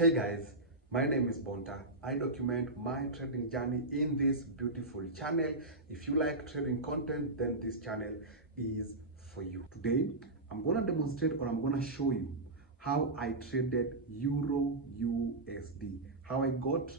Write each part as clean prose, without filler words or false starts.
Hey guys, my name is Bonta. I document my trading journey in this beautiful channel. If you like trading content, then this channel is for you. Today, I'm gonna demonstrate or I'm gonna show you how I traded Euro USD, how I got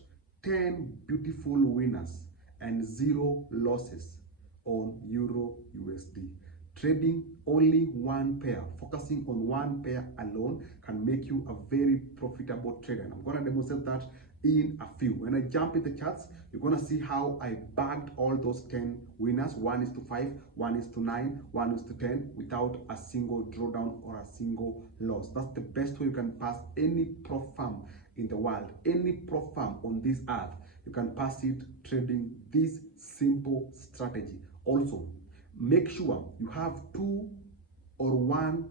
10 beautiful winners and 0 losses on Euro USD. Trading only one pair, focusing on one pair alone can make you a very profitable trader. And I'm going to demonstrate that in a few. When I jump in the charts, you're going to see how I bagged all those 10 winners, 1:5, 1:9, 1:10, without a single drawdown or a single loss. That's the best way you can pass any prop firm in the world, any prop firm on this earth. You can pass it trading this simple strategy. Also, make sure you have 2 or 1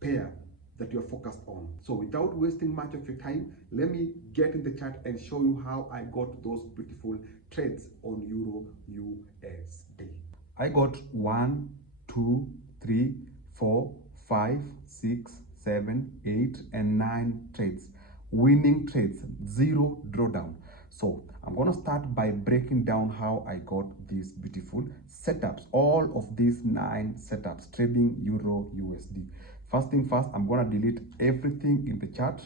pair that you're focused on. So without wasting much of your time, let me get in the chart and show you how I got those beautiful trades on Euro USD. I got 1, 2, 3, 4, 5, 6, 7, 8, and 9 trades. Winning trades, 0 drawdown. So I'm going to start by breaking down how I got these beautiful setups, all of these 9 setups trading Euro USD. First thing first, I'm going to delete everything in the chart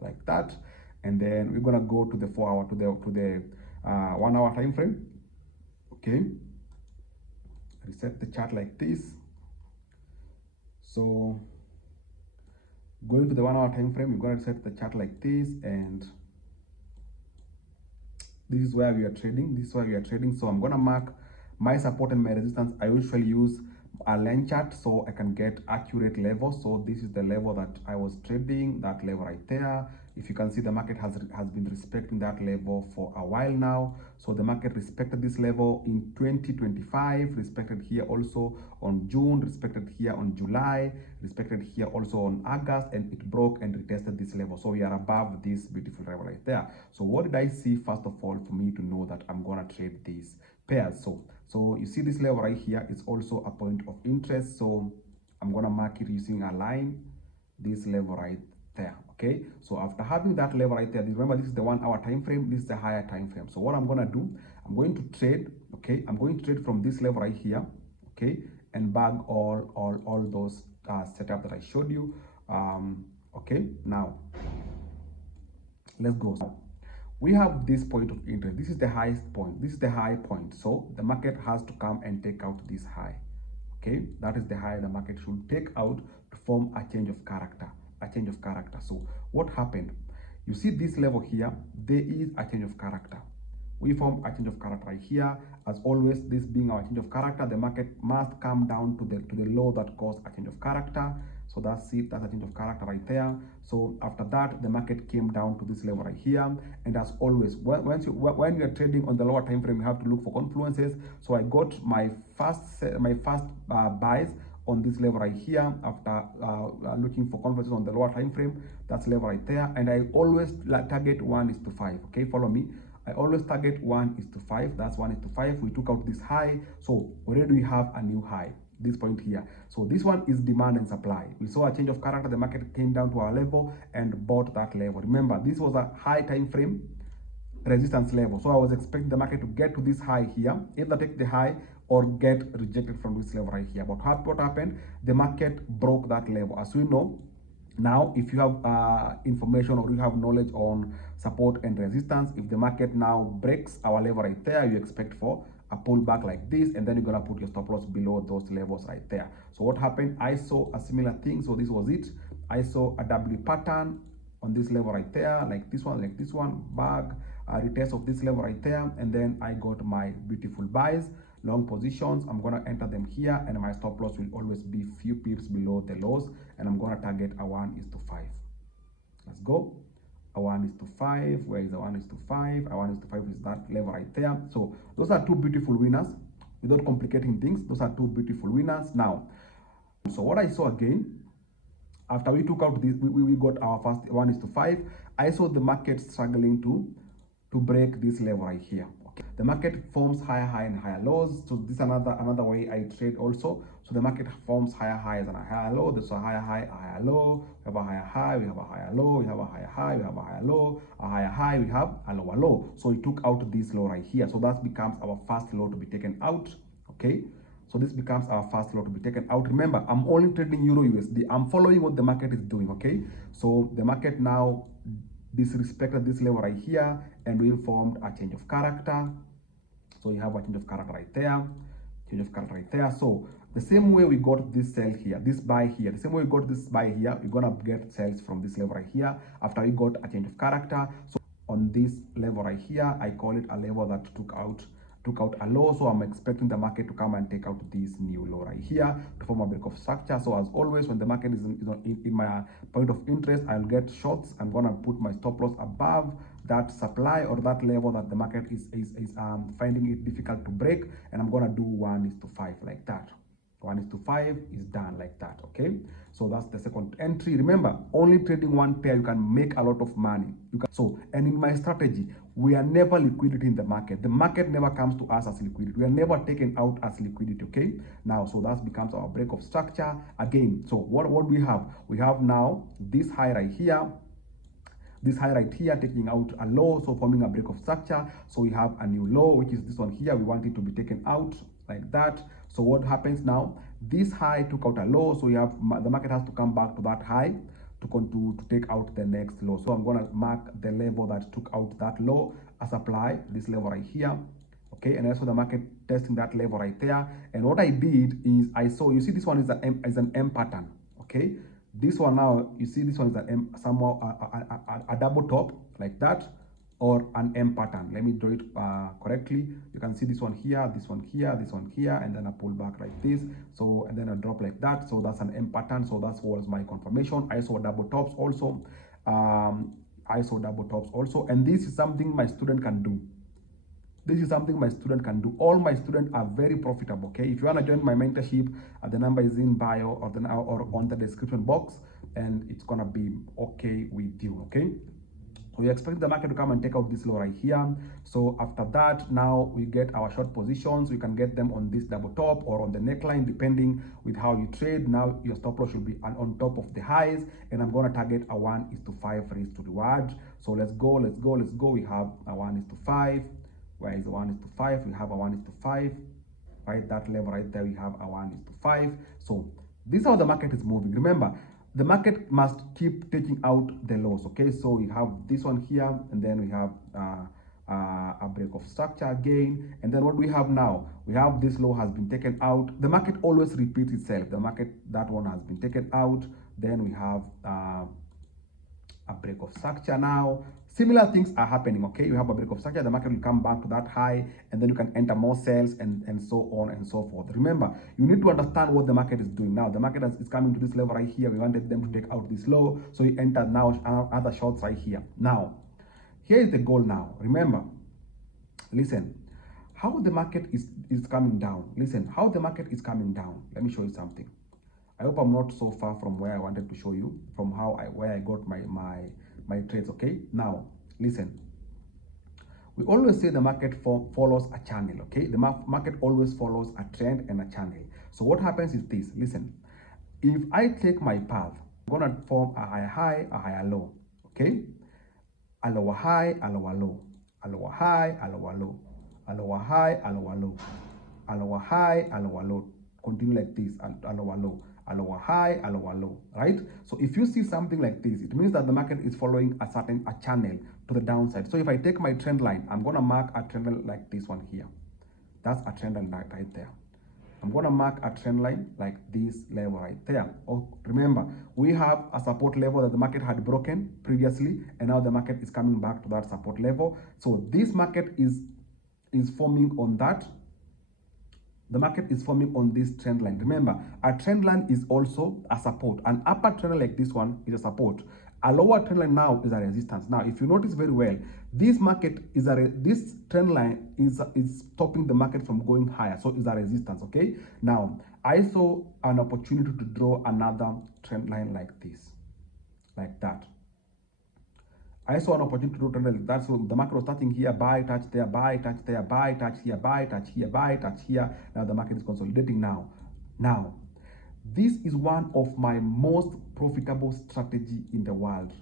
like that, and then we're going to go to the 4 hour to the 1 hour time frame. Okay, reset the chart like this. So going to the 1 hour time frame, you're going to set the chart like this, and this is where we are trading. This is where we are trading. So I'm going to mark my support and my resistance. I usually use a line chart so I can get accurate levels. So this is the level that I was trading, that level right there. If you can see, the market has been respecting that level for a while now. So the market respected this level in 2025, respected here also on June, respected here on July, respected here also on August, and it broke and retested this level. So we are above this beautiful level right there. So what did I see first of all for me to know that I'm gonna trade these pairs? So you see this level right here, it's also a point of interest. So I'm gonna mark it using a line, this level right there. Okay, so after having that level right there, remember this is the 1 hour time frame, this is the higher time frame. So what I'm gonna do, I'm going to trade, okay, I'm going to trade from this level right here, okay, and bag all those setup that I showed you. Okay, now let's go. We have this point of interest. This is the highest point, this is the high point. So the market has to come and take out this high. Okay, that is the high the market should take out to form a change of character. So what happened? You see this level here, there is a change of character. We form a change of character right here. As always, this being our change of character, the market must come down to the low that caused a change of character. So that's it, that's a change of character right there. So after that, the market came down to this level right here. And as always, when you're trading on the lower time frame, you have to look for confluences. So I got my first buys on this level right here after looking for confluences on the lower time frame. That's level right there. And I always target 1:5. Okay, follow me. I always target 1:5. That's 1:5. We took out this high, so already we have a new high, this point here. So this one is demand and supply. We saw a change of character. The market came down to our level and bought that level. Remember, this was a high time frame resistance level, so I was expecting the market to get to this high here, either take the high or get rejected from this level right here. But what happened? The market broke that level. As we know, now if you have information or you have knowledge on support and resistance, if the market now breaks our level right there, you expect for a pullback like this, and then you're gonna put your stop loss below those levels right there. So what happened? I saw a similar thing. So this was it. I saw a W pattern on this level right there, like this one, bag a retest of this level right there, and then I got my beautiful buys, long positions. I'm gonna enter them here, and my stop loss will always be few pips below the lows, and I'm gonna target a 1:5. Let's go. A 1:5. Where is a 1:5? A 1:5 is that level right there. So those are 2 beautiful winners. Without complicating things, those are 2 beautiful winners. Now, so what I saw again, after we took out this, we got our first 1:5. I saw the market struggling to break this level right here. Okay. The market forms higher high and higher lows. So this is another way I trade also. So the market forms higher highs and a higher low. There's a higher high, a higher low. We have a higher high, we have a higher low, we have a higher high, we have a higher low, a higher high, we have a lower low. So we took out this low right here. So that becomes our first low to be taken out. Okay. So this becomes our first low to be taken out. Remember, I'm only trading Euro USD. I'm following what the market is doing. Okay. So the market now disrespected this level right here, and we formed a change of character. So you have a change of character right there, change of character right there. So the same way we got this sell here, this buy here, the same way we got this buy here, we're gonna get sales from this level right here after we got a change of character. So on this level right here, I call it a level that took out a low. So I'm expecting the market to come and take out this new low right here to form a break of structure. So as always, when the market is in my point of interest, I'll get shorts. I'm gonna put my stop loss above that supply or that level that the market is finding it difficult to break, and I'm gonna do 1:5 like that. 1:5 is done like that. Okay, so that's the second entry. Remember, only trading one pair, you can make a lot of money. And in my strategy, we are never liquidity in the market. The market never comes to us as liquidity. We are never taken out as liquidity. Okay, now so that becomes our break of structure again. So what do we have? We have now this high right here, this high right here taking out a low, so forming a break of structure. So we have a new low, which is this one here. We want it to be taken out like that. So what happens now? This high took out a low, so we have the market has to come back to that high to take out the next low. So I'm going to mark the level that took out that low as supply, this level right here. Okay, and also the market testing that level right there. And what I did is I saw, you see this one is an M pattern. Okay, this one now, you see this one is a double top like that, or an M pattern. Let me draw it correctly. You can see this one here, this one here, this one here, and then I pull back like this. So, and then I drop like that. So that's an M pattern. So that was my confirmation. I saw double tops also. And this is something my student can do. This is something my student can do. All my students are very profitable. Okay, if you want to join my mentorship, the number is in bio or on the description box, and it's gonna be okay with you. Okay, so we expect the market to come and take out this low right here. So after that, now we get our short positions. We can get them on this double top or on the neckline, depending with how you trade. Now your stop loss should be on top of the highs, and I'm gonna target a 1:5 risk to reward. So let's go. We have a 1:5. Where is 1:5? We have a 1:5. Right, that level right there, we have a 1:5. So this is how the market is moving. Remember, the market must keep taking out the lows. Okay, so we have this one here, and then we have a break of structure again. And then what do we have now? We have this low has been taken out. The market always repeats itself. The market, that one has been taken out. Then we have a break of structure now. Similar things are happening. Okay, you have a break of structure, the market will come back to that high, and then you can enter more sales and so on and so forth. Remember, you need to understand what the market is doing now. The market is coming to this level right here. We wanted them to take out this low, so you enter now other shorts right here. Now here is the goal. Now remember, listen how the market is coming down. Listen how the market is coming down. Let me show you something. I hope I'm not so far from where I wanted to show you, from where I got my trades. Okay, now listen, we always say the market follows a channel. Okay, the market always follows a trend and a channel. So what happens is this. Listen, if I take my path, I'm gonna form a higher high, a higher low. Okay, a lower high, a lower low, a lower high, a lower low, a lower high, a lower low, a lower high, a lower low. Continue like this, a lower low, a lower high, a lower low, right? So if you see something like this, it means that the market is following a channel to the downside. So if I take my trend line, I'm gonna mark a trend line like this one here. That's a trend line right there. I'm gonna mark a trend line like this level right there. Oh, remember, we have a support level that the market had broken previously, and now the market is coming back to that support level. So this market is forming on that. The market is forming on this trend line. Remember, a trend line is also a support. An upper trend line like this one is a support. A lower trend line now is a resistance. Now, if you notice very well, this market is this trend line is stopping the market from going higher. So it's a resistance. Okay. Now, I saw an opportunity to draw another trend line like this, like that. I saw an opportunity to do trend line. That's the market was starting here, buy, touch there, buy, touch there, buy, touch here, buy, touch here, buy, touch here. Now the market is consolidating now. Now, this is one of my most profitable strategy in the world.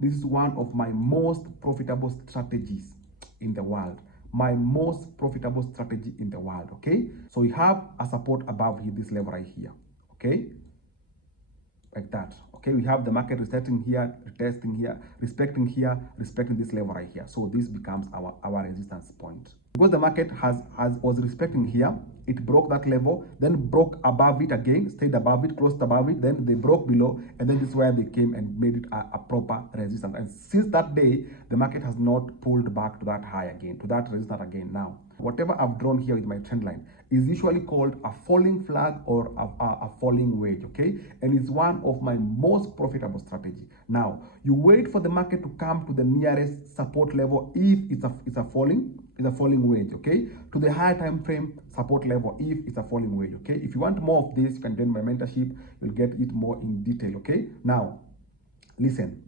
This is one of my most profitable strategies in the world. My most profitable strategy in the world, okay? So we have a support above here, this level right here, okay? Like that, okay? We have the market resetting here, retesting here, respecting this level right here. So this becomes our resistance point. Because the market was respecting here, it broke that level, then broke above it again, stayed above it, closed above it, then they broke below, and then this is where they came and made it a proper resistance. And since that day, the market has not pulled back to that high again, to that resistance again. Now, whatever I've drawn here with my trend line is usually called a falling flag or a falling wedge, okay? And it's one of my most profitable strategy. Now, you wait for the market to come to the nearest support level if it's a falling wedge, okay? To the higher time frame support level if it's a falling wedge, okay? If you want more of this, you can join my mentorship. You'll get it more in detail, okay? Now, listen.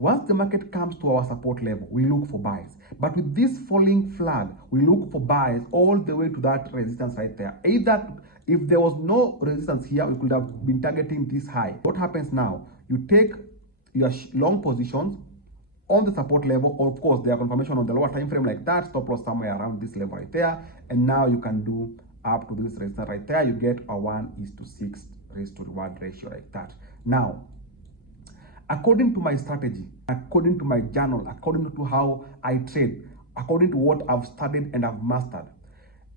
Once the market comes to our support level, we look for buys. But with this falling flag, we look for buys all the way to that resistance right there. Either if there was no resistance here, we could have been targeting this high. What happens now? You take your long positions on the support level, or of course, there are confirmation on the lower time frame like that, stop loss somewhere around this level right there. And now you can do up to this resistance right there. You get a 1:6 risk to reward ratio like that. Now, according to my strategy, according to my journal, according to how I trade, according to what I've studied and I've mastered,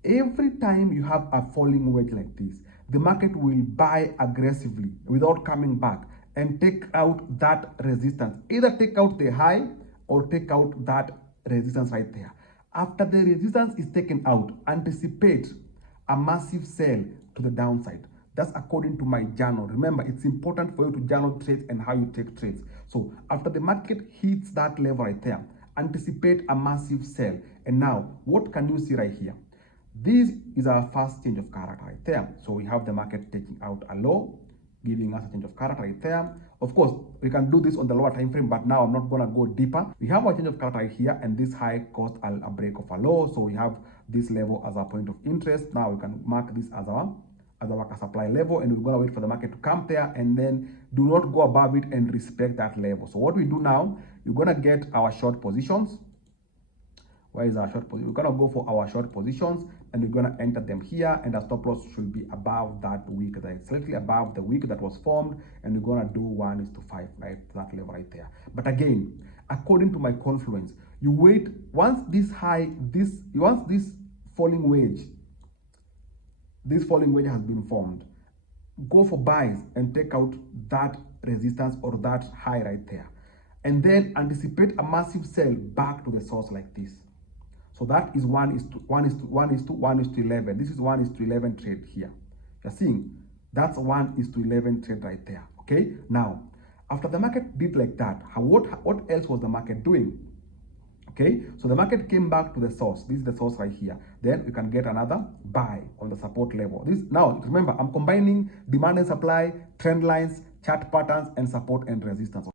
every time you have a falling wedge like this, the market will buy aggressively without coming back and take out that resistance. Either take out the high or take out that resistance right there. After the resistance is taken out, anticipate a massive sell to the downside. That's according to my journal. Remember, it's important for you to journal trades and how you take trades. So after the market hits that level right there, anticipate a massive sell. And now, what can you see right here? This is our first change of character right there. So we have the market taking out a low, giving us a change of character right there. Of course, we can do this on the lower time frame, but now I'm not going to go deeper. We have a change of character right here, and this high caused a break of a low. So we have this level as our point of interest. Now we can mark this as our worker supply level, and we're going to wait for the market to come there, and then do not go above it and respect that level. So what we do now, you're going to get our short positions. Where is our short position? We're going to go for our short positions, and we're going to enter them here, and our stop loss should be above that wick, that slightly above the wick that was formed, and we're going to do 1:5, right? That level right there. But again, according to my confluence, you wait once this falling wedge has been formed, go for buys and take out that resistance or that high right there, and then anticipate a massive sell back to the source like this. So that is 1:11. This is 1:11 trade here. You're seeing that's 1:11 trade right there. Okay. Now, after the market did like that, what else was the market doing? Okay, so the market came back to the source. This is the source right here. Then we can get another buy on the support level. This now, remember, I'm combining demand and supply, trend lines, chart patterns, and support and resistance.